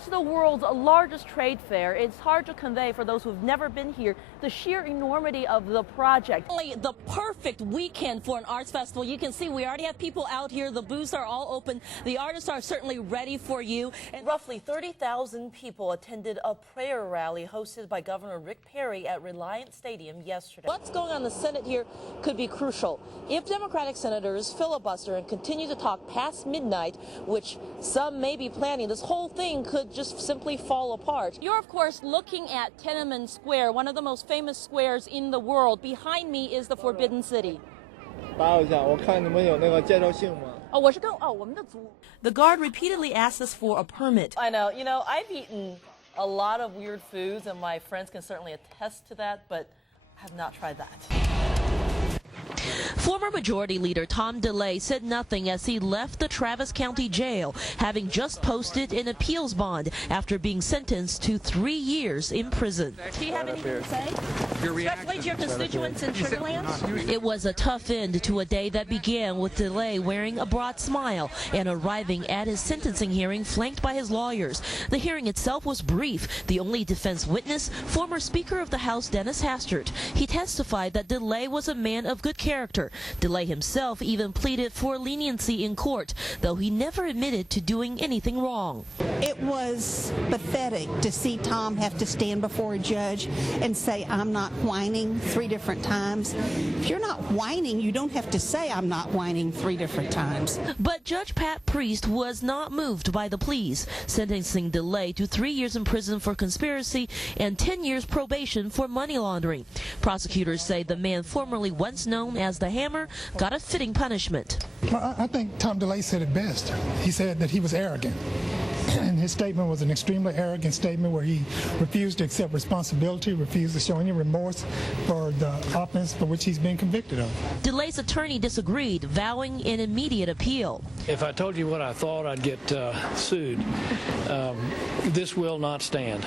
As the world's largest trade fair, it's hard to convey for those who've never been here the sheer enormity of the project. The perfect weekend for an arts festival. You can see we already have people out here. The booths are all open. The artists are certainly ready for you. And roughly 30,000 people attended a prayer rally hosted by Governor Rick Perry at Reliance Stadium yesterday. What's going on in the Senate here could be crucial. If Democratic senators filibuster and continue to talk past midnight, which some may be planning, this whole thing could just simply fall apart. You're, of course, looking at Tiananmen Square, one of the most famous squares in the world. Behind me is the Forbidden City. The guard repeatedly asked us for a permit. I know. You know, I've eaten a lot of weird foods, and my friends can certainly attest to that, but I have not tried that. Former Majority Leader Tom DeLay said nothing as he left the Travis County Jail, having just posted an appeals bond after being sentenced to 3 years in prison. Do you have anything to say? Especially to your constituents in Sugarland? It was a tough end to a day that began with DeLay wearing a broad smile and arriving at his sentencing hearing flanked by his lawyers. The hearing itself was brief. The only defense witness, former Speaker of the House Dennis Hastert. He testified that DeLay was a man of good character. DeLay himself even pleaded for leniency in court, though he never admitted to doing anything wrong. It was pathetic to see Tom have to stand before a judge and say, "I'm not whining," 3 different times. If you're not whining, you don't have to say, "I'm not whining," 3 different times. But Judge Pat Priest was not moved by the pleas, sentencing DeLay to 3 years in prison for conspiracy and 10 years probation for money laundering. Prosecutors say the man formerly once known as the Hammer got a fitting punishment. Well, I think Tom DeLay said it best. He said that he was arrogant. And his statement was an extremely arrogant statement where he refused to accept responsibility, refused to show any remorse for the offense for which he's been convicted of. DeLay's attorney disagreed, vowing an immediate appeal. If I told you what I thought, I'd get sued. This will not stand.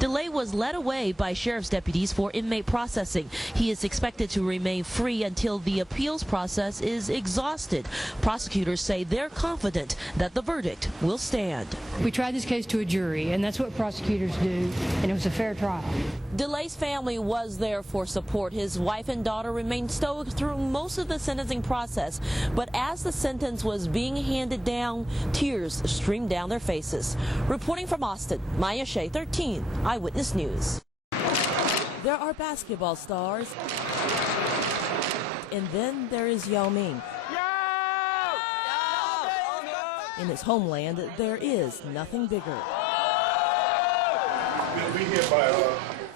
DeLay was led away by sheriff's deputies for inmate processing. He is expected to remain free until the appeals process is exhausted. Prosecutors say they're confident that the verdict will stand. We tried this case to a jury, and that's what prosecutors do, and it was a fair trial. DeLay's family was there for support. His wife and daughter remained stoic through most of the sentencing process. But as the sentence was being handed down, tears streamed down their faces. Reporting from Austin, Miya Shay, 13 Eyewitness News. There are basketball stars, and then there is Yao Ming. In his homeland, there is nothing bigger.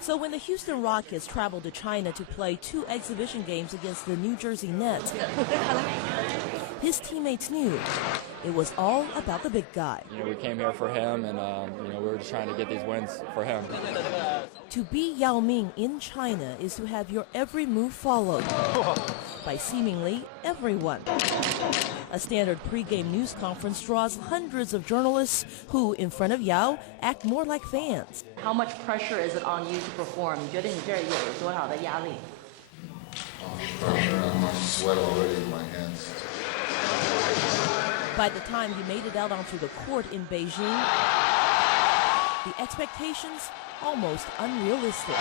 So when the Houston Rockets traveled to China to play 2 exhibition games against the New Jersey Nets, his teammates knew it was all about the big guy. We came here for him, and we were just trying to get these wins for him. To be Yao Ming in China is to have your every move followed by seemingly everyone. A standard pregame news conference draws hundreds of journalists who, in front of Yao, act more like fans. How much pressure is it on you to perform? 你觉得你这儿有多少的压力? Pressure and my sweat already in my hands. By the time he made it out onto the court in Beijing, the expectations almost unrealistic.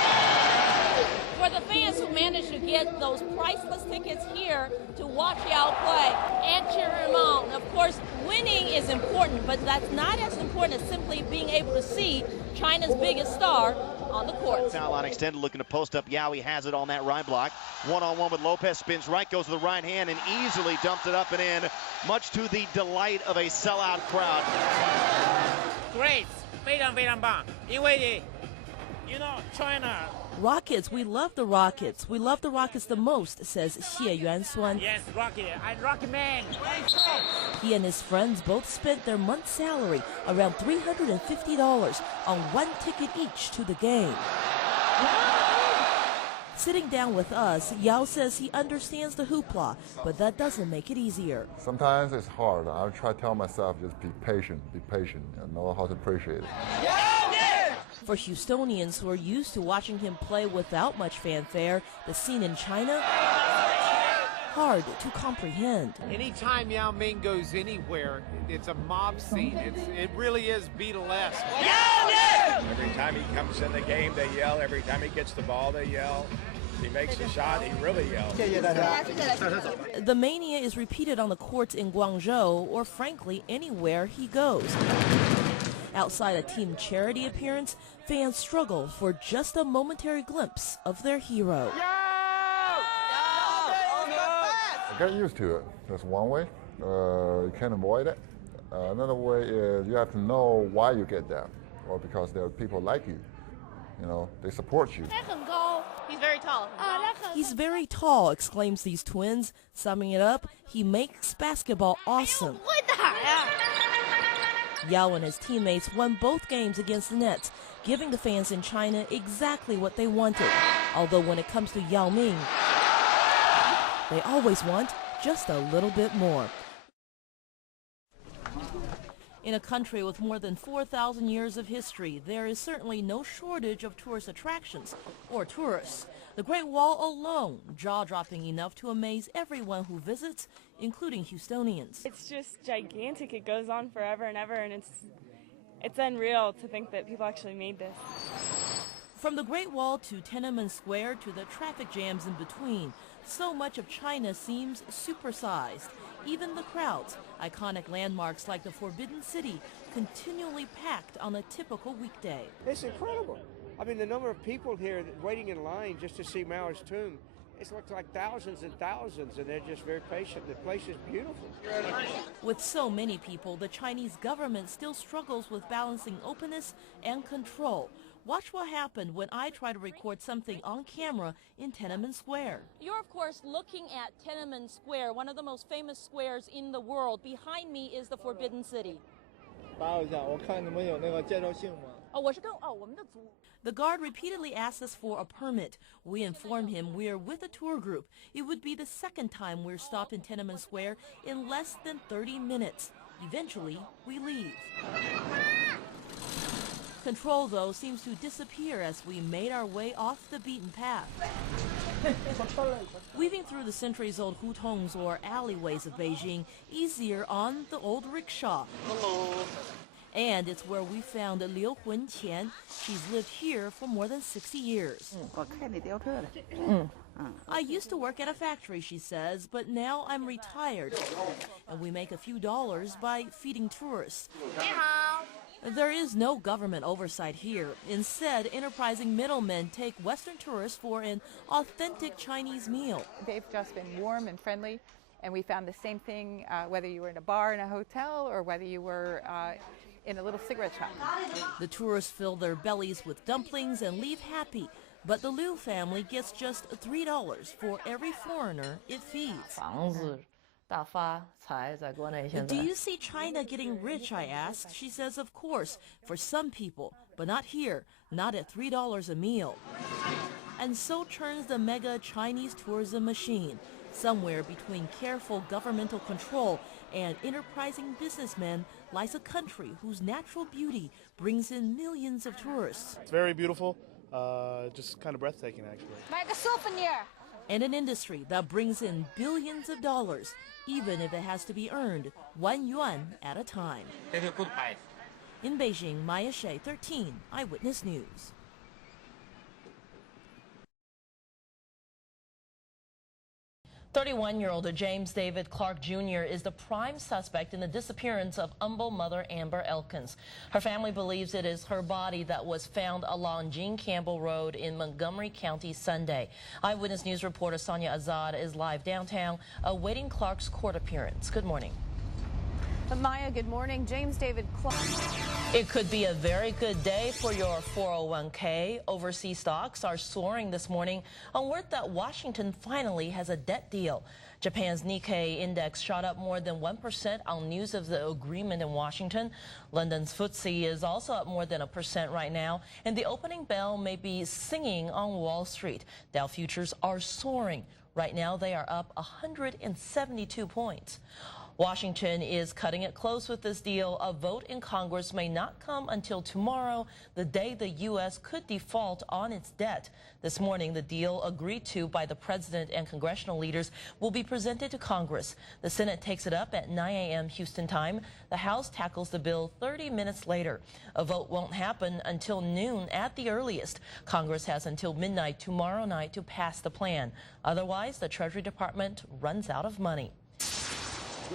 For the fans who managed to get those priceless tickets here to watch Yao play and cheer him on, of course, winning is important, but that's not as important as simply being able to see China's biggest star on the court. Foul line extended, looking to post up. Yao, he has it on that right block. One-on-one with Lopez, spins right, goes to the right hand, and easily dumps it up and in, much to the delight of a sellout crowd. Great, 非常非常棒，因为 China. Rockets, we love the Rockets. We love the Rockets the most, says Xie Yuansuan. Yes, Rocket, I'm Rocket Man. He and his friends both spent their month's salary, around $350, on 1 ticket each to the game. Sitting down with us, Yao says he understands the hoopla, but that doesn't make it easier. Sometimes it's hard. I try to tell myself just be patient, and know how to appreciate it. For Houstonians who are used to watching him play without much fanfare, the scene in China hard to comprehend. Anytime Yao Ming goes anywhere, it's a mob scene. It really is Beatlesque. Every time he comes in the game, they yell. Every time he gets the ball, they yell. He makes a shot, he really yells. The mania is repeated on the courts in Guangzhou or frankly anywhere he goes. Outside a team charity appearance, fans struggle for just a momentary glimpse of their hero. Get used to it. That's one way. You can't avoid it. Another way is you have to know why you get that, or because there are people like you. You know, they support you. He's very tall. He's very tall, exclaims these twins. Summing it up, he makes basketball awesome. Yao and his teammates won both games against the Nets, giving the fans in China exactly what they wanted. Although when it comes to Yao Ming, they always want just a little bit more. In a country with more than 4,000 years of history, there is certainly no shortage of tourist attractions or tourists. The Great Wall alone, jaw-dropping enough to amaze everyone who visits, including Houstonians. It's just gigantic. It goes on forever and ever, and it's unreal to think that people actually made this. From the Great Wall to Tiananmen Square to the traffic jams in between, so much of China seems supersized. Even the crowds, iconic landmarks like the Forbidden City, continually packed on a typical weekday. It's incredible. I mean, the number of people here waiting in line just to see Mao's tomb, it's like thousands and thousands, and they're just very patient. The place is beautiful. With so many people, the Chinese government still struggles with balancing openness and control. Watch what happened when I try to record something on camera in Tiananmen Square. You're, of course, looking at Tiananmen Square, one of the most famous squares in the world. Behind me is the Forbidden City. The guard repeatedly asked us for a permit. We informed him we're with a tour group. It would be the second time we're stopped in Tiananmen Square in less than 30 minutes. Eventually, we leave. Control, though, seems to disappear as we made our way off the beaten path. Weaving through the centuries-old hutongs or alleyways of Beijing, easier on the old rickshaw. Hello. And it's where we found Liu Hunqian. She's lived here for more than 60 years. I used to work at a factory, she says, but now I'm retired. And we make a few dollars by feeding tourists. There is no government oversight here. Instead, enterprising middlemen take Western tourists for an authentic Chinese meal. They've just been warm and friendly, and we found the same thing whether you were in a bar in a hotel or whether you were in a little cigarette shop. The tourists fill their bellies with dumplings and leave happy, but the Liu family gets just $3 for every foreigner it feeds. Do you see China getting rich, I asked. She says, of course, for some people, but not here, not at $3 a meal. And so turns the mega Chinese tourism machine. Somewhere between careful governmental control and enterprising businessmen lies a country whose natural beauty brings in millions of tourists. It's very beautiful, just kind of breathtaking, actually. Like a souvenir. And an industry that brings in billions of dollars, even if it has to be earned 1 yuan at a time. In Beijing, Miya Shay, 13 Eyewitness News. 31-year-old James David Clark Jr. is the prime suspect in the disappearance of Humble mother Amber Elkins. Her family believes it is her body that was found along Gene Campbell Road in Montgomery County Sunday. Eyewitness News reporter Sonia Azad is live downtown awaiting Clark's court appearance. Good morning. Maya, good morning. James David Clark. It could be a very good day for your 401k. Overseas stocks are soaring this morning on word that Washington finally has a debt deal. Japan's Nikkei index shot up more than 1% on news of the agreement in Washington. London's FTSE is also up more than 1% right now, and the opening bell may be singing on Wall Street. Dow futures are soaring. Right now, they are up 172 points. Washington is cutting it close with this deal. A vote in Congress may not come until tomorrow, the day the U.S. could default on its debt. This morning, the deal agreed to by the president and congressional leaders will be presented to Congress. The Senate takes it up at 9 a.m. Houston time. The House tackles the bill 30 minutes later. A vote won't happen until noon at the earliest. Congress has until midnight tomorrow night to pass the plan. Otherwise, the Treasury Department runs out of money.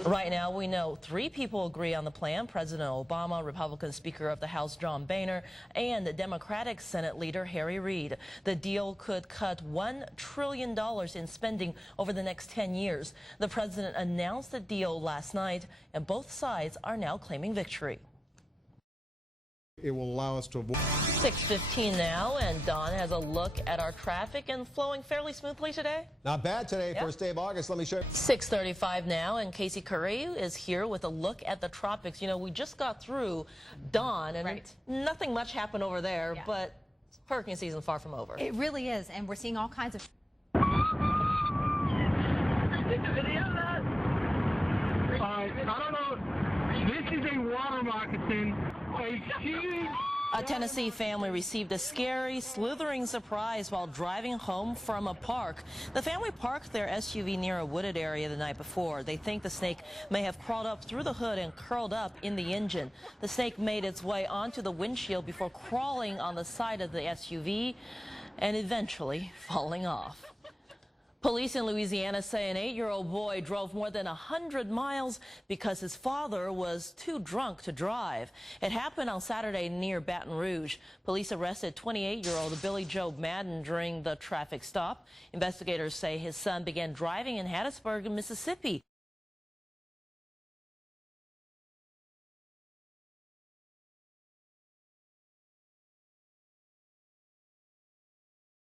Right now, we know 3 people agree on the plan: President Obama, Republican Speaker of the House John Boehner, and Democratic Senate Leader Harry Reid. The deal could cut $1 trillion in spending over the next 10 years. The president announced the deal last night, and both sides are now claiming victory. It will allow us to avoid. 6:15 now, and Don has a look at our traffic, and flowing fairly smoothly today. Not bad today, first day of August. Let me show you. 6:35 now, and Casey Curry is here with a look at the tropics. You know, we just got through dawn, and nothing much happened over there, but hurricane season far from over. It really is, and we're seeing all kinds of. I don't know. This is a water moccasin. A Tennessee family received a scary, slithering surprise while driving home from a park. The family parked their SUV near a wooded area the night before. They think the snake may have crawled up through the hood and curled up in the engine. The snake made its way onto the windshield before crawling on the side of the SUV and eventually falling off. Police in Louisiana say an 8-year-old boy drove more than 100 miles because his father was too drunk to drive. It happened on Saturday near Baton Rouge. Police arrested 28-year-old Billy Joe Madden during the traffic stop. Investigators say his son began driving in Hattiesburg, Mississippi.